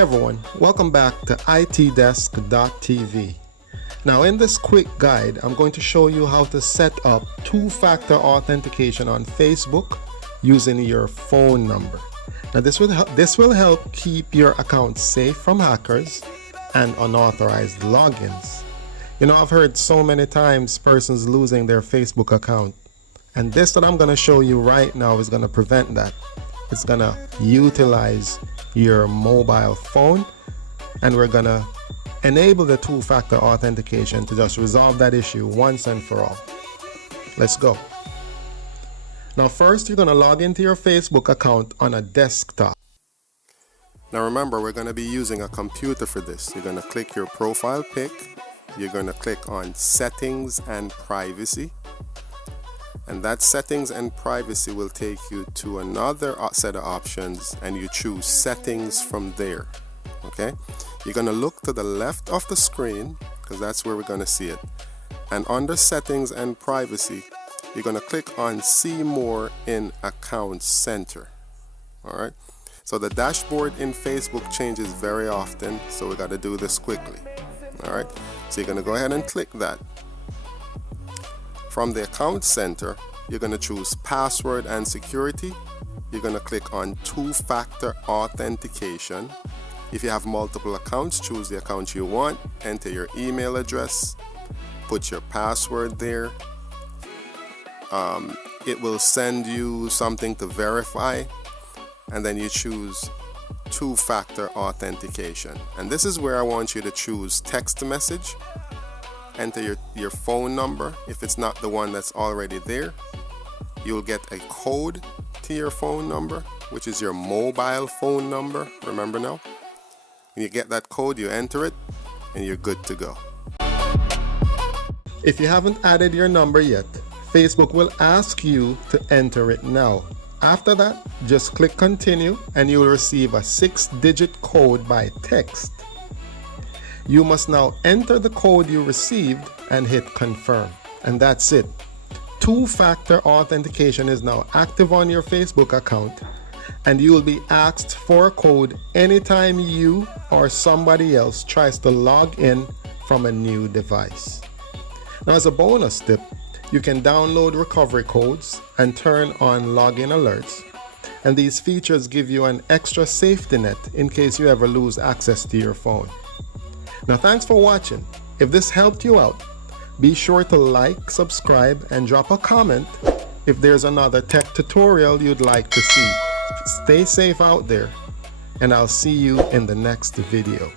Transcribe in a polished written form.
Hey everyone, welcome back to itdesk.tv. Now in this quick guide, I'm going to show you how to set up two-factor authentication on Facebook using your phone number. Now this will help keep your account safe from hackers and unauthorized logins. You know, I've heard so many times persons losing their Facebook account, and this that I'm going to show you right now is going to prevent that. It's going to utilize your mobile phone, and we're going to enable the two-factor authentication to just resolve that issue once and for all. Let's go. Now first, you're going to log into your Facebook account on a desktop. Now remember, we're going to be using a computer for this. You're going to click your profile pic. You're going to click on Settings and Privacy. And that Settings and Privacy will take you to another set of options, and you choose Settings from there. Okay? You're going to look to the left of the screen because that's where we're going to see it. And under Settings and Privacy, you're going to click on See More in Account Center. Alright? So the dashboard in Facebook changes very often, so we got to do this quickly. Alright? So you're going to go ahead and click that. From the Account Center, you're going to choose Password and Security. You're going to click on Two-Factor Authentication. If you have multiple accounts, choose the account you want. Enter your email address. Put your password there. It will send you something to verify. And then you choose Two-Factor Authentication. And this is where I want you to choose text message. Enter your phone number. If it's not the one that's already there, you'll get a code to your phone number, which is your mobile phone number. Remember now? When you get that code, you enter it, and you're good to go. If you haven't added your number yet, Facebook will ask you to enter it now. After that, just click Continue, and you'll receive a 6-digit code by text. You must now enter the code you received and hit confirm. And that's it. Two-factor authentication is now active on your Facebook account, and you will be asked for a code anytime you or somebody else tries to log in from a new device. Now, as a bonus tip, you can download recovery codes and turn on login alerts. And these features give you an extra safety net in case you ever lose access to your phone. Now, thanks for watching. If this helped you out, be sure to like, subscribe, and drop a comment if there's another tech tutorial you'd like to see. Stay safe out there, and I'll see you in the next video.